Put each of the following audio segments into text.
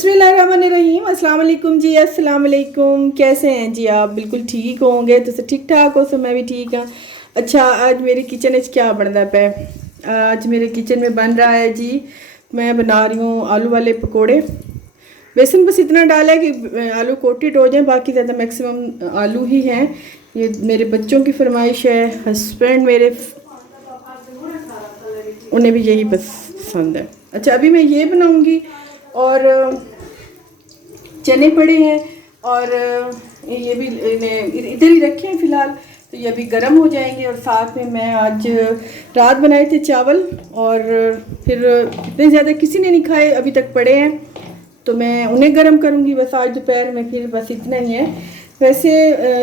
बिस्मिल्लाहिर्रहमानिर्रहीम। अस्सलाम वालेकुम जी। अस्सलाम वालेकुम। कैसे हैं जी आप? बिल्कुल ठीक होंगे तो ठीक ठाक हो, सब मैं भी ठीक हाँ। अच्छा, आज मेरे किचन में क्या बनता पे? आज मेरे किचन में बन रहा है जी, मैं बना रही हूँ आलू वाले पकोड़े। बेसन बस इतना डाला है कि आलू कोटेड हो जाए, बाकी ज़्यादा मैक्सिमम आलू ही हैं। ये मेरे बच्चों की फरमाइश है, हस्बैंड मेरे उन्हें भी यही पसंद है। अच्छा, अभी मैं ये बनाऊंगी और चने पड़े हैं और ये भी इधर ही रखे हैं फ़िलहाल, तो ये अभी गर्म हो जाएंगे। और साथ में मैं आज रात बनाए थे चावल और फिर इतने ज़्यादा किसी ने नहीं खाए, अभी तक पड़े हैं, तो मैं उन्हें गर्म करूँगी बस आज दोपहर में। फिर बस इतना ही है। वैसे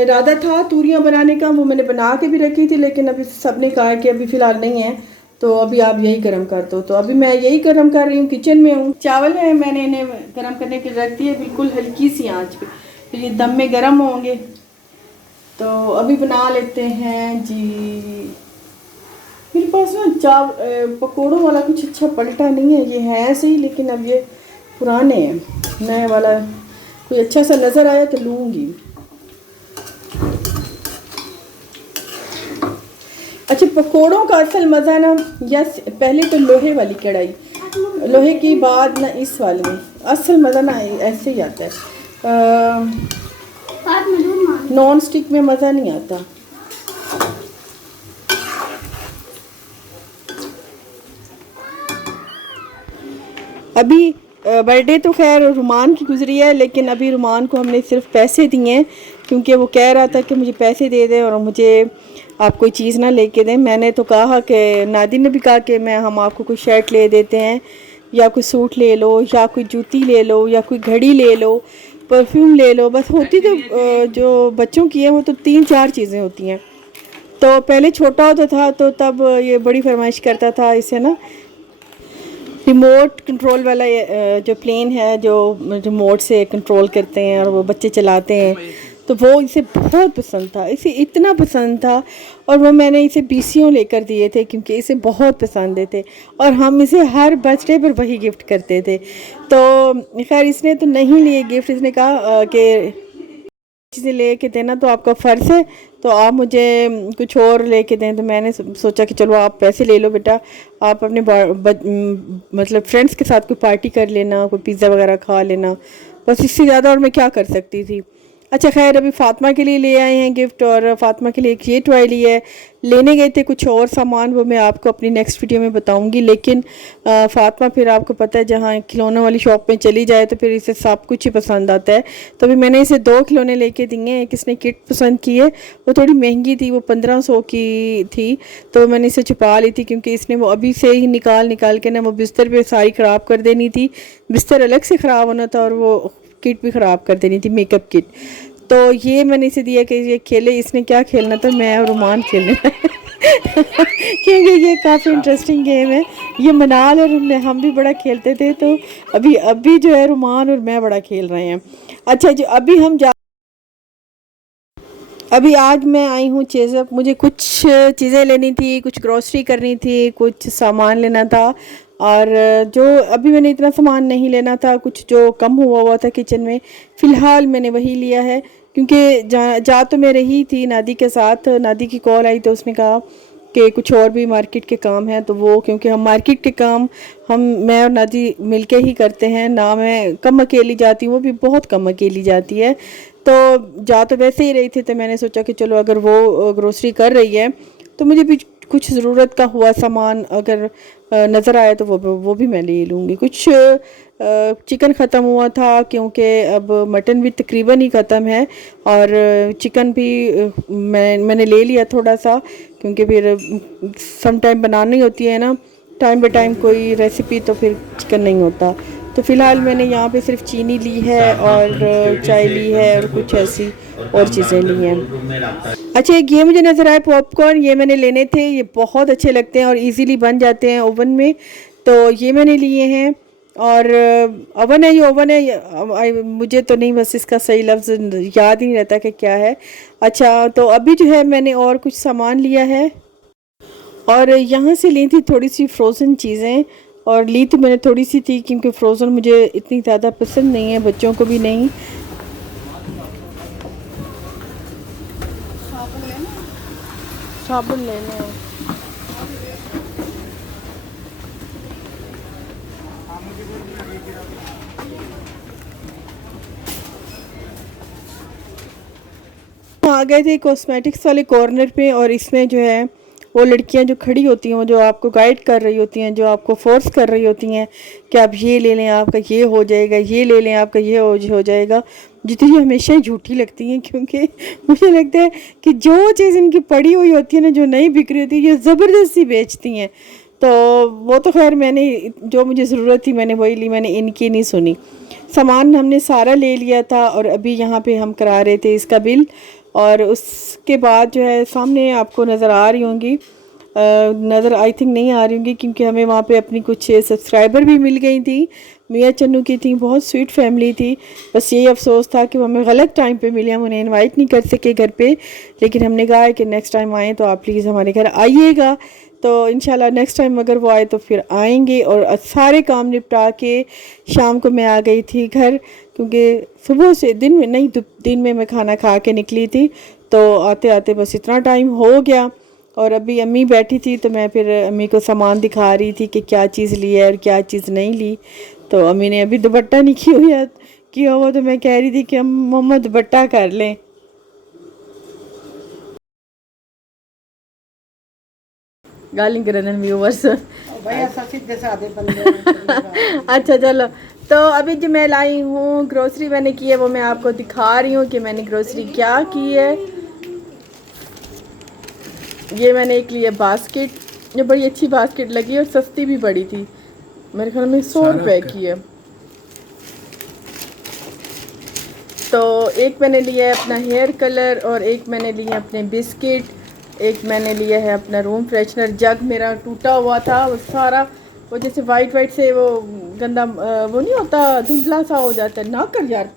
इरादा था तूरियाँ बनाने का, वो मैंने बना के भी रखी थी, लेकिन अभी सब ने कहा कि अभी फ़िलहाल नहीं है, तो अभी आप यही गर्म कर दो। तो अभी मैं यही गर्म कर रही हूँ, किचन में हूँ। चावल है, मैंने इन्हें गर्म करने के लिए रख दिए बिल्कुल हल्की सी आंच पे, फिर ये दम में गर्म होंगे। तो अभी बना लेते हैं जी। मेरे पास ना पकोड़ों वाला कुछ अच्छा पलटा नहीं है, ये है सही लेकिन अब ये पुराने हैं। नए वाला कोई अच्छा सा नज़र आया तो लूँगी। अच्छा, पकोड़ों का असल मज़ा ना, या पहले तो लोहे वाली कढ़ाई, लोहे की बाद ना इस वाले में असल मज़ा ना ऐसे ही आता है। नॉन स्टिक में मज़ा नहीं आता। अभी बर्थडे तो खैर रुमान की गुजरी है, लेकिन अभी रुमान को हमने सिर्फ पैसे दिए हैं, क्योंकि वो कह रहा था कि मुझे पैसे दे दें और मुझे आप कोई चीज़ ना लेके दें। मैंने तो कहा कि नादिर ने भी कहा कि हम आपको कोई शर्ट ले देते हैं, या कोई सूट ले लो, या कोई जूती ले लो, या कोई घड़ी ले लो, परफ्यूम ले लो। बस होती तो जो बच्चों की है वो तो 3-4 चीज़ें होती हैं। तो पहले छोटा होता था तो तब ये बड़ी फरमाइश करता था इसे ना, रिमोट कंट्रोल वाला जो प्लेन है जो रिमोट से कंट्रोल करते हैं और वो बच्चे चलाते हैं, तो वो इसे बहुत पसंद था, इसे इतना पसंद था। और वो मैंने इसे बीसियों लेकर दिए थे क्योंकि इसे बहुत पसंद थे, और हम इसे हर बर्थडे पर वही गिफ्ट करते थे। तो खैर इसने तो नहीं लिए गिफ्ट, इसने कहा कि चीज़ें ले के देना तो आपका फ़र्ज़ है, तो आप मुझे कुछ और लेके दें। तो मैंने सोचा कि चलो आप पैसे ले लो बेटा, आप अपने मतलब फ्रेंड्स के साथ कोई पार्टी कर लेना, कोई पिज़्ज़ा वगैरह खा लेना, बस इससे ज़्यादा और मैं क्या कर सकती थी। अच्छा खैर, अभी फ़ातिमा के लिए ले आए हैं गिफ्ट, और फ़ातिमा के लिए एक ये टॉय ली है। लेने गए थे कुछ और सामान, वो मैं आपको अपनी नेक्स्ट वीडियो में बताऊंगी। लेकिन फ़ातिमा फिर आपको पता है जहाँ खिलौनों वाली शॉप में चली जाए तो फिर इसे सब कुछ ही पसंद आता है। तो अभी मैंने इसे 2 खिलौने लेके दिए हैं। एक इसने किट पसंद की है, वो थोड़ी महंगी थी, वो 1500 की थी, तो मैंने इसे छुपा ली थी क्योंकि इसने वो अभी से ही निकाल के ना वो बिस्तर पे सारी ख़राब कर देनी थी। बिस्तर अलग से ख़राब होना था और वो किट भी ख़राब कर देनी थी, मेकअप किट। तो ये मैंने इसे दिया कि ये खेले। इसने क्या खेलना था, मैं और रुमान खेलने क्योंकि ये काफ़ी इंटरेस्टिंग गेम है। ये मनाल और हम भी बड़ा खेलते थे, तो अभी जो है रुमान और मैं बड़ा खेल रहे हैं। अच्छा जी, अभी आज मैं आई हूँ चेज़अप, मुझे कुछ चीज़ें लेनी थी, कुछ ग्रॉसरी करनी थी, कुछ सामान लेना था। और जो अभी मैंने इतना सामान नहीं लेना था, कुछ जो कम हुआ था किचन में, फ़िलहाल मैंने वही लिया है। क्योंकि जा तो मैं रही थी नादी के साथ, नादी की कॉल आई तो उसने कहा कि कुछ और भी मार्केट के काम हैं, तो वो क्योंकि हम मार्केट के काम मैं और नादी मिलके ही करते हैं ना, मैं कम अकेली जाती हूँ, वो भी बहुत कम अकेली जाती है। तो जा तो वैसे ही रही थी, तो मैंने सोचा कि चलो अगर वो ग्रोसरी कर रही है तो मुझे भी कुछ ज़रूरत का हुआ सामान अगर नज़र आए तो वो भी मैं ले लूँगी। कुछ चिकन ख़त्म हुआ था क्योंकि अब मटन भी तकरीबन ही ख़त्म है, और चिकन भी मैंने ले लिया थोड़ा सा, क्योंकि फिर सम टाइम बनानी होती है ना, टाइम बाय टाइम कोई रेसिपी, तो फिर चिकन नहीं होता। तो फ़िलहाल मैंने यहाँ पे सिर्फ चीनी ली है और चाय ली है और कुछ ऐसी और चीज़ें ली हैं। अच्छा, एक ये मुझे नज़र आए पॉपकॉर्न, ये मैंने लेने थे, ये बहुत अच्छे लगते हैं और इजीली बन जाते हैं ओवन में, तो ये मैंने लिए हैं। और ओवन है, ये ओवन है, मुझे तो नहीं बस इसका सही लफ्ज़ याद ही नहीं रहता कि क्या है। अच्छा, तो अभी जो है मैंने और कुछ सामान लिया है, और यहाँ से ली थी थोड़ी सी फ्रोज़न चीज़ें, और ली तो मैंने थोड़ी सी थी क्योंकि फ्रोज़न मुझे इतनी ज़्यादा पसंद नहीं है, बच्चों को भी नहीं। साबुन लेने हैं। आ गए थे कॉस्मेटिक्स वाले कॉर्नर पे, और इसमें जो है वो लड़कियां जो खड़ी होती हैं, वो जो आपको गाइड कर रही होती हैं, जो आपको फोर्स कर रही होती हैं कि आप ये ले लें, आपका ये हो जाएगा, ये ले लें, आपका ये हो जाएगा, जितनी हमेशा ही झूठी लगती हैं। क्योंकि मुझे लगता है कि जो चीज़ इनकी पड़ी हुई होती है ना, जो नहीं बिक रही होती है, ये ज़बरदस्ती बेचती हैं। तो वो तो खैर मैंने जो मुझे ज़रूरत थी मैंने वही ली, मैंने इनकी नहीं सुनी। सामान हमने सारा ले लिया था और अभी यहाँ पे हम करा रहे थे इसका बिल। और उसके बाद जो है सामने आपको नज़र आ रही होंगी, नज़र आई थिंक नहीं आ रही होंगी क्योंकि हमें वहाँ पे अपनी कुछ सब्सक्राइबर भी मिल गई थी, मियाँ चन्नू की थी, बहुत स्वीट फैमिली थी। बस यही अफसोस था कि वो हमें गलत टाइम पे मिले, हम उन्हें इनवाइट नहीं कर सके घर पे, लेकिन हमने कहा है कि नेक्स्ट टाइम आएँ तो आप प्लीज़ हमारे घर आइएगा। तो इंशाल्लाह नेक्स्ट टाइम अगर वो आए तो फिर आएंगे। और सारे काम निपटा के शाम को मैं आ गई थी घर, क्योंकि सुबह से दिन में नहीं, दिन में मैं खाना खा के निकली थी, तो आते आते बस इतना टाइम हो गया। और अभी अम्मी बैठी थी तो मैं फिर अम्मी को सामान दिखा रही थी कि क्या चीज़ ली है और क्या चीज़ नहीं ली। तो अम्मी ने अभी दुपट्टा नहीं किया हुआ, तो मैं कह रही थी कि हम मम्मा दुपट्टा कर लें। गाली करन व्यूवर्स अच्छा चलो, तो अभी जो मैं लाई हूँ ग्रोसरी मैंने की है, वो मैं आपको दिखा रही हूँ कि मैंने ग्रोसरी क्या की है। ये मैंने एक लिया बास्केट, ये बड़ी अच्छी बास्केट लगी और सस्ती भी पड़ी थी, मेरे ख्याल में 100 रुपए की है। तो एक मैंने लिया है अपना हेयर कलर, और एक मैंने लिया है अपने बिस्किट, एक मैंने लिया है अपना रूम फ्रेशनर। जग मेरा टूटा हुआ था, वो सारा वो जैसे वाइट वाइट से वो गंदा वो नहीं होता, धुंधला सा हो जाता है। ना कर यार,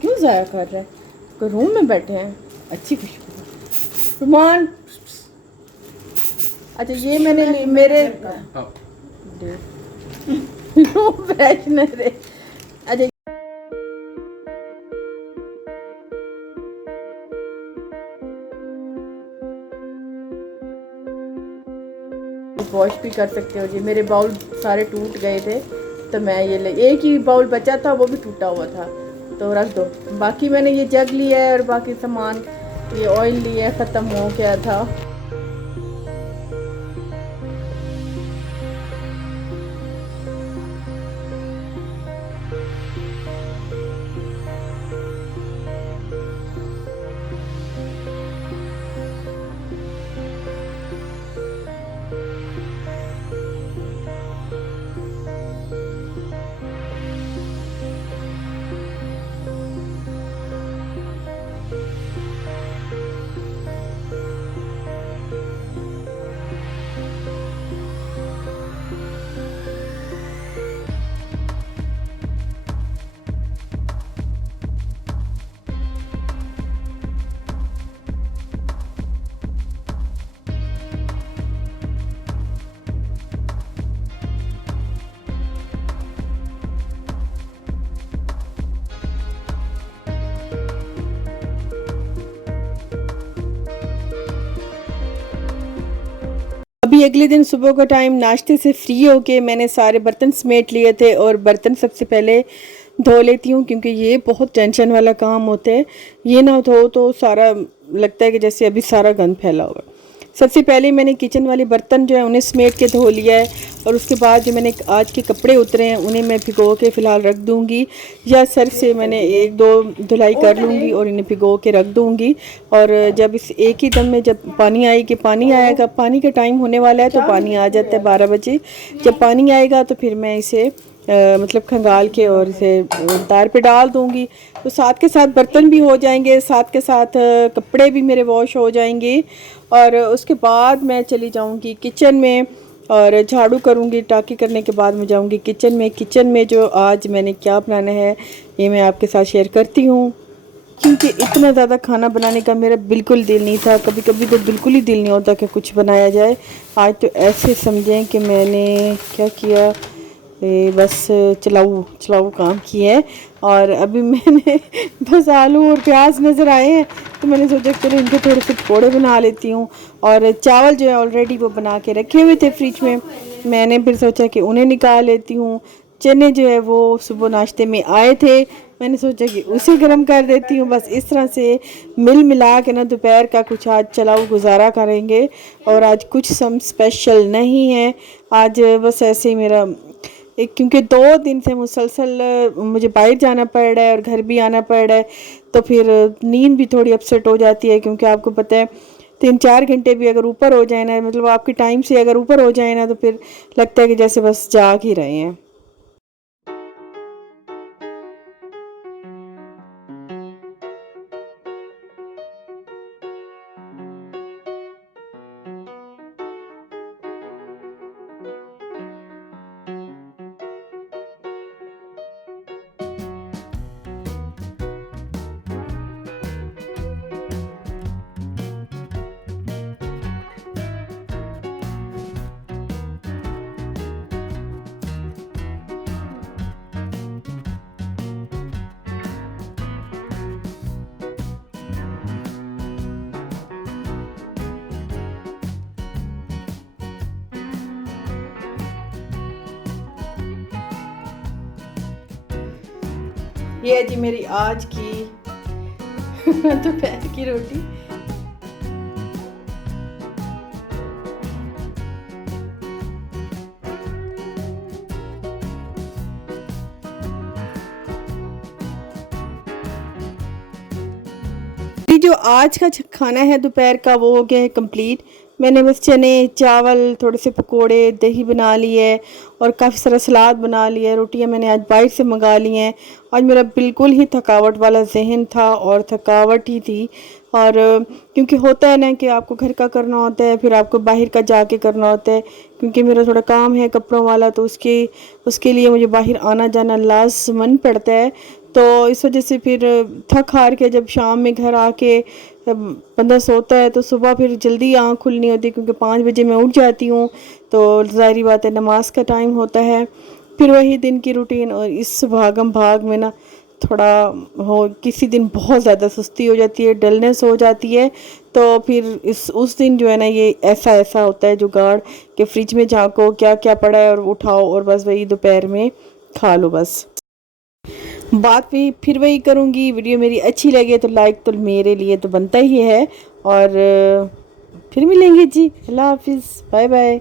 क्यों ज़ाया कर रहा है, कोई रूम में बैठे हैं, अच्छी खुशबू रुमान। अच्छा ये मैंने मेरे रूम फ्रेशनर है। अच्छा वॉश भी कर सकते हो जी। मेरे बाउल सारे टूट गए थे, तो मैं ये एक ही बाउल बचा था, वो भी टूटा हुआ था, तो रख दो। बाकी मैंने ये जग लिया है और बाकी सामान ये ऑयल लिया है, ख़त्म हो गया था। अभी अगले दिन सुबह का टाइम नाश्ते से फ्री होके मैंने सारे बर्तन समेट लिए थे, और बर्तन सबसे पहले धो लेती हूँ क्योंकि ये बहुत टेंशन वाला काम होता है। ये ना धो तो सारा लगता है कि जैसे अभी सारा गंद फैला हुआ है। सबसे पहले मैंने किचन वाले बर्तन जो है उन्हें समेट के धो लिया है, और उसके बाद जो मैंने आज के कपड़े उतरे हैं उन्हें मैं भिगो के फ़िलहाल रख दूँगी, या सर्फ से मैंने एक दो धुलाई कर लूँगी और इन्हें भिगो के रख दूँगी। और जब इस एक ही दम में जब पानी आएगा, पानी का टाइम होने वाला है तो पानी आ जाता है 12 बजे। जब पानी आएगा तो फिर मैं इसे मतलब खंगाल के और इसे तार पे डाल दूँगी, तो साथ के साथ बर्तन भी हो जाएंगे, साथ के साथ कपड़े भी मेरे वॉश हो जाएंगे। और उसके बाद मैं चली जाऊँगी किचन में और झाड़ू करूँगी। टाँकी करने के बाद मैं जाऊँगी किचन में। किचन में जो आज मैंने क्या बनाना है ये मैं आपके साथ शेयर करती हूँ, क्योंकि इतना ज़्यादा खाना बनाने का मेरा बिल्कुल दिल नहीं था। कभी कभी तो बिल्कुल ही दिल नहीं होता कि कुछ बनाया जाए। आज तो ऐसे समझें कि मैंने क्या किया, ये बस चलाऊ चलाऊ काम की है। और अभी मैंने बस आलू और प्याज नज़र आए हैं तो मैंने सोचा चलो इनके थोड़े से पकौड़े बना लेती हूँ। और चावल जो है ऑलरेडी वो बना के रखे हुए थे फ्रिज में, मैंने फिर सोचा कि उन्हें निकाल लेती हूँ। चने जो है वो सुबह नाश्ते में आए थे, मैंने सोचा कि उसे गर्म कर देती हूँ। बस इस तरह से मिल मिला के ना दोपहर का कुछ आज चलाऊ गुजारा करेंगे। और आज कुछ सम स्पेशल नहीं है, आज बस ऐसे ही मेरा एक, क्योंकि 2 दिन से मुसलसल मुझे बाहर जाना पड़ रहा है और घर भी आना पड़ रहा है, तो फिर नींद भी थोड़ी अपसेट हो जाती है। क्योंकि आपको पता है 3-4 घंटे भी अगर ऊपर हो जाए ना, मतलब आपके टाइम से अगर ऊपर हो जाए ना, तो फिर लगता है कि जैसे बस जाग ही रहे हैं। ये है जी मेरी आज की दोपहर की रोटी। जो आज का खाना है दोपहर का वो हो गया है कंप्लीट। मैंने बस चने चावल थोड़े से पकोड़े दही बना ली है और काफ़ी सारा सलाद बना लिया है। रोटियां मैंने आज बाहर से मंगा ली हैं। आज मेरा बिल्कुल ही थकावट वाला जहन था और थकावट ही थी। और क्योंकि होता है ना कि आपको घर का करना होता है, फिर आपको बाहर का जाके करना होता है। क्योंकि मेरा थोड़ा काम है कपड़ों वाला, तो उसके लिए मुझे बाहर आना जाना लाजमन पड़ता है। तो इस वजह से फिर थक हार के जब शाम में घर आके बंदा सोता है तो सुबह फिर जल्दी आँख खुलनी होती है, क्योंकि 5 बजे मैं उठ जाती हूँ। तो ज़ाहिर बात है नमाज का टाइम होता है, फिर वही दिन की रूटीन। और इस भागम भाग में ना थोड़ा हो किसी दिन बहुत ज़्यादा सुस्ती हो जाती है, डलनेस हो जाती है। तो फिर उस दिन जो है ना ये ऐसा होता है जुगाड़ कि फ्रिज में झाँको क्या क्या पड़ा है और उठाओ और बस वही दोपहर में खा लो। बस बात भी फिर वही करूँगी। वीडियो मेरी अच्छी लगे तो लाइक तो मेरे लिए तो बनता ही है। और फिर मिलेंगे जी। अल्लाह हाफिज़, बाय बाय।